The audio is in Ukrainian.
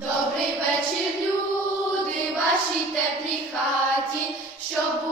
Добрий вечір, люди, вашій теплій хаті, щоб